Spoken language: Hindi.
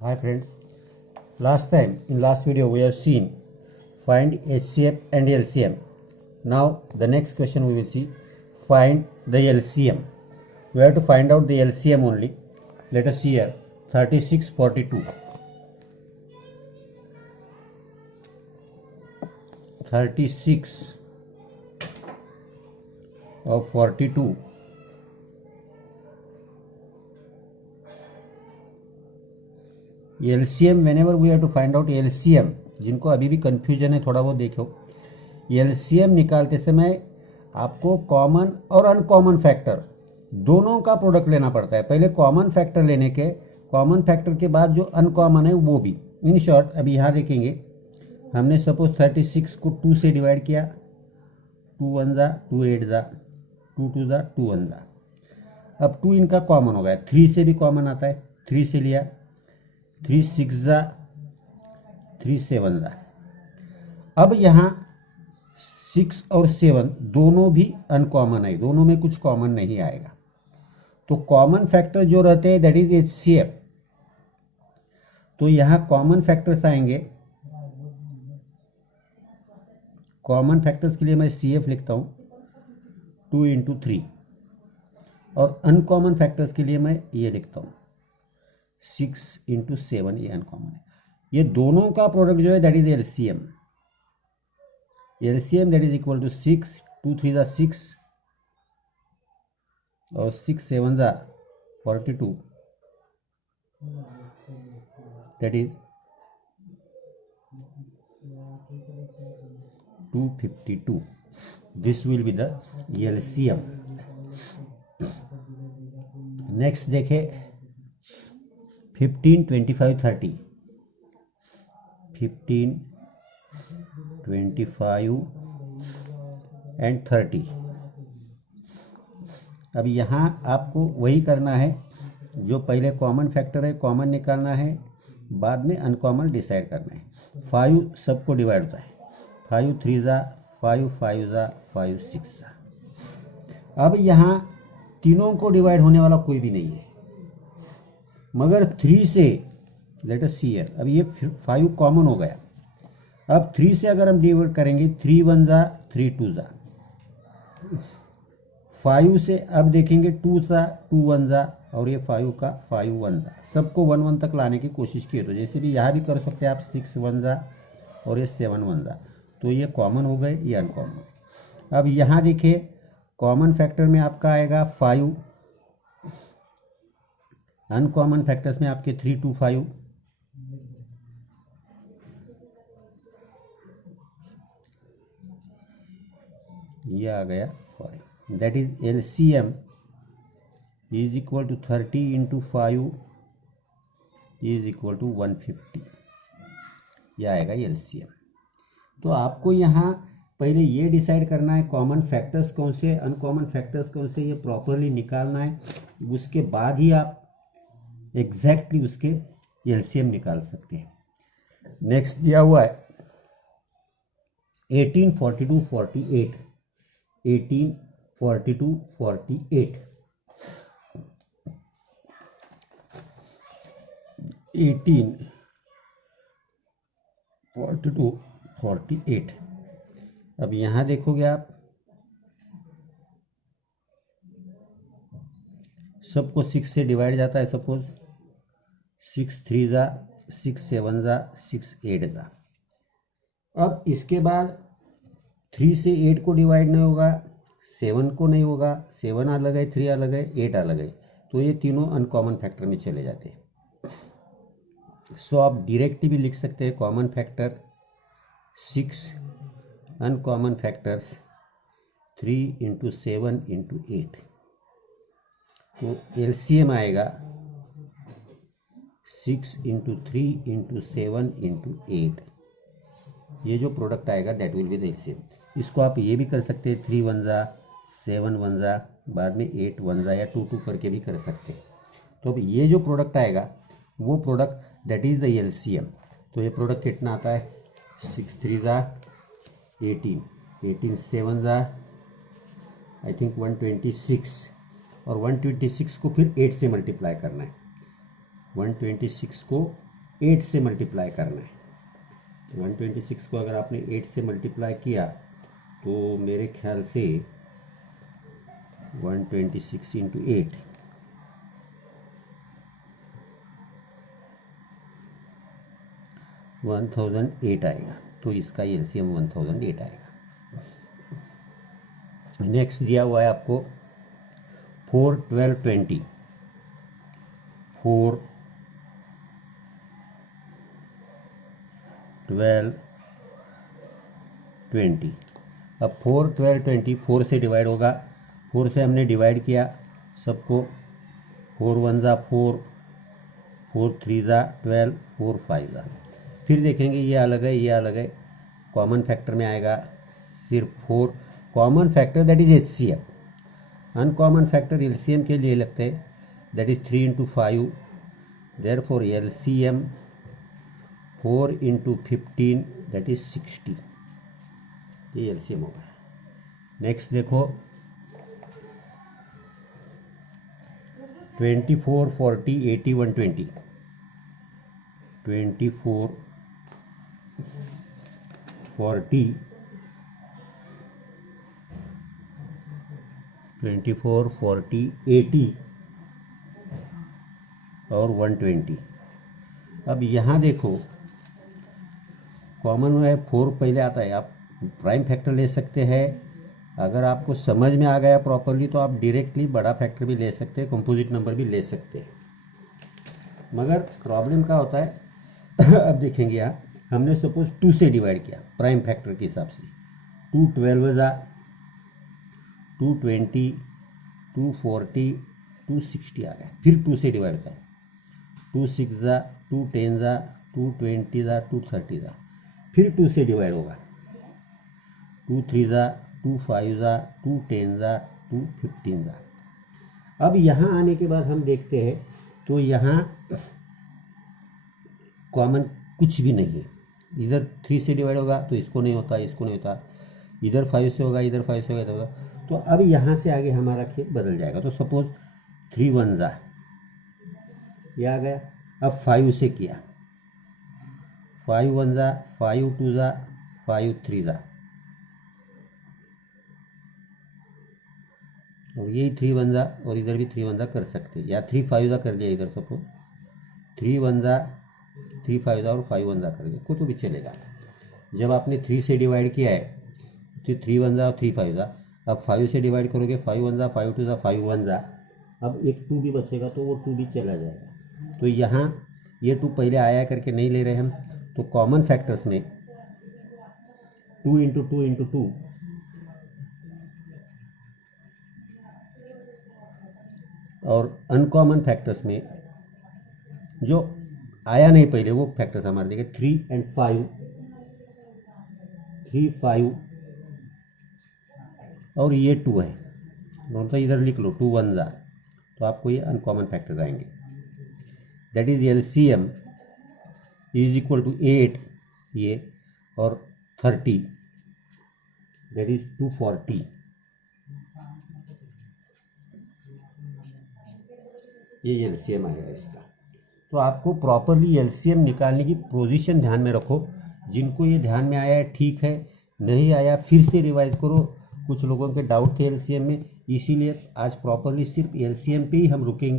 Hi friends, in last video we have seen find HCF and LCM. Now the next question we will see find the LCM. We have to find out the LCM only. Let us see here 3642. 36 of 42. LCM whenever we have to find out LCM, जिनको अभी भी कंफ्यूजन है थोड़ा बहुत देखो, LCM निकालते समय आपको कॉमन और अनकॉमन फैक्टर दोनों का प्रोडक्ट लेना पड़ता है। पहले कॉमन फैक्टर लेने के, कॉमन फैक्टर के बाद जो अनकॉमन है वो भी। इन शॉर्ट अभी यहाँ देखेंगे, हमने सपोज 36 को 2 से डिवाइड किया, 2 1 जा 2 8 जा 2 2 जा 2 1 जा। अब 2 इनका कॉमन हो गया, 3 से भी कॉमन आता है, 3 से लिया, 3 6 जा 3 7 जा। अब यहाँ 6 और 7 दोनों भी अनकॉमन है, दोनों में कुछ कॉमन नहीं आएगा। तो कॉमन फैक्टर जो रहते हैं दैट इज HCF। तो यहाँ कॉमन फैक्टर्स आएंगे, कॉमन फैक्टर्स के लिए मैं CF लिखता हूँ 2 × 3, और अनकॉमन फैक्टर्स के लिए मैं ये लिखता हूँ 6 × 7, ये अनकॉमन है। ये दोनों का प्रोडक्ट जो है that is LCM। LCM that is equal to 6, 2 3 जा 6 और 6 7 जा 42, that is 252. This will be the LCM. Next देखे 15 25 30, 15 25 एंड 30। अब यहाँ आपको वही करना है, जो पहले कॉमन फैक्टर है कॉमन निकालना है, बाद में अनकॉमन डिसाइड करना है। 5 सबको डिवाइड होता है, 5 3 जा 5 5 जा 5 6 जा। अब यहाँ तीनों को डिवाइड होने वाला कोई भी नहीं है, मगर 3 से लेट अस सी हियर, अब ये 5 कॉमन हो गया। अब 3 से अगर हम डिवाइड करेंगे, 3 1 जा 3 2 जा। 5 से अब देखेंगे 2 सा 2 1 जा, और ये 5 का 5 1 जा। सबको 1 1 तक लाने की कोशिश की, तो जैसे भी यहाँ भी कर सकते हैं आप, 6 1 जा और ये 7 1 जा। तो ये कॉमन हो गए, ये अनकॉमन हो गए। अब यहाँ देखिए कॉमन फैक्टर में आपका आएगा 5, अनकॉमन फैक्टर्स में आपके 3 2 5, ये आ गया 5। That is LCM is equal to 30 × 5 is equal to 150, यह आएगा LCM। तो आपको यहाँ पहले ये डिसाइड करना है कॉमन फैक्टर्स कौन से, अनकॉमन फैक्टर्स कौन से, ये प्रॉपरली निकालना है। उसके बाद ही आप एग्जैक्टली उसके LCM निकाल सकते हैं। नेक्स्ट दिया हुआ है 18 42 48, 18 42 48, 18 42 48। अब यहाँ देखोगे आप, सबको 6 से डिवाइड जाता है, सपोज 6 3 जा 6 7 जा 6 8 जा। अब इसके बाद 3 से 8 को डिवाइड नहीं होगा, 7 को नहीं होगा, 7 अलग है, 3 अलग है, 8 अलग है, तो ये तीनों अनकॉमन फैक्टर में चले जाते हैं। सो आप डायरेक्टली भी लिख सकते हैं कॉमन फैक्टर 6, अनकॉमन फैक्टर्स 3 × 7 × 8। तो LCM आएगा 6 × 3 × 7 × 8। ये जो प्रोडक्ट आएगा that will be the LCM। इसको आप ये भी कर सकते हैं 3 1 जा 7 1 जा, बाद में 8 1 जा, या 2 2 करके भी कर सकते हैं। तो अब ये जो प्रोडक्ट आएगा वो product that is the LCM। तो ये प्रोडक्ट कितना आता है, 6 3 जा 18, 18 7 जा आई थिंक 126, और 126 को फिर 8 से मल्टीप्लाई करना है। 126 को 8 से मल्टीप्लाई करना है। 126 को अगर आपने 8 से मल्टीप्लाई किया तो मेरे ख्याल से 126 इंटू 8 1008 आएगा। तो इसका एलसीएम 1008 आएगा। नेक्स्ट दिया हुआ है आपको 4, 12, 20। 4, 12, 20। अब 4, 12, 20 4 से डिवाइड होगा। 4 से हमने डिवाइड किया सबको। 4 1 ज़ा 4, 4 3 ज़ा 12, 4 5 ज़ा। फिर देखेंगे ये अलग है, ये अलग है। कॉमन फैक्टर में आएगा सिर्फ 4। Common factor that is HCM. Uncommon factor LCM के लिए लगते हैं, that is 3 into 5। Therefore LCM 4 into 15 that is 60। ये एलसीएम होगा। नेक्स्ट देखो 24, 40, 80, 120। 24, 40, 24, 40, 80 और 120। अब यहाँ देखो कॉमन है 4 पहले आता है। आप प्राइम फैक्टर ले सकते हैं। अगर आपको समझ में आ गया प्रॉपरली तो आप डायरेक्टली बड़ा फैक्टर भी ले सकते हैं, कंपोजिट नंबर भी ले सकते हैं। मगर प्रॉब्लम क्या होता है अब देखेंगे यहाँ हमने सपोज 2 से डिवाइड किया प्राइम फैक्टर के हिसाब से। 2 12 ज़ा 2 20, 2 40, 2 60 आ गया। फिर 2 से डिवाइड करें। 2 6 ज़ा 2 10 ज़ा 2 20 ज़ा 2 30 ज़ा। फिर 2 से डिवाइड होगा। 2 3 ज़ा 2 5 ज़ा 2 10 ज़ा 2 15 ज़ा। अब यहाँ आने के बाद हम देखते हैं तो यहाँ कॉमन कुछ भी नहीं है। इधर 3 से डिवाइड होगा तो इसको नहीं होता, इसको नहीं होता। इधर 5 से होगा, इधर 5 से होगा, इधर होगा। तो अब यहाँ से आगे हमारा खेल बदल जाएगा। तो सपोज 3 1 ज़ा ये आ गया। अब 5 से किया 5 1 ज़ा 5 2 ज़ा 5 3 ज़ा और यही 3 1 ज़ा और इधर भी 3 1 ज़ा कर सकते हैं, या 3 5 ज़ा कर लिया। इधर सपोज 3 1 ज़ा 3 5 ज़ा और 5 1 ज़ा कर लिया, को तो भी चलेगा। जब आपने 3 से डिवाइड किया है तो 3 1 ज़ा और 3 5 ज़ा। अब 5 से डिवाइड करोगे 5 1 ज़ा 5 2 ज़ा 5 1 ज़ा। अब एक 2 भी बचेगा तो वो 2 भी चला जाएगा। तो यहाँ ये 2 पहले आया करके नहीं ले रहे हम। तो कॉमन फैक्टर्स में 2 इंटू 2 इंटू 2 और अनकॉमन फैक्टर्स में जो आया नहीं पहले वो फैक्टर्स हमारे देखे 3 and 5, 3 5 और ये 2 है। दोनों तो इधर लिख लो 2 1 ज़ा। तो आपको ये अनकॉमन फैक्टर्स आएंगे। That is LCM is equal to 8 ये और 30 दैट इज 240। ये एलसीएम आएगा इसका। तो आपको प्रॉपरली एलसीएम निकालने की पोजीशन ध्यान में रखो। जिनको ये ध्यान में आया है ठीक है, नहीं आया फिर से रिवाइज करो। कुछ लोगों के डाउट थे एलसीएम में, इसीलिए आज प्रॉपरली सिर्फ एलसीएम पे ही हम रुकेंगे।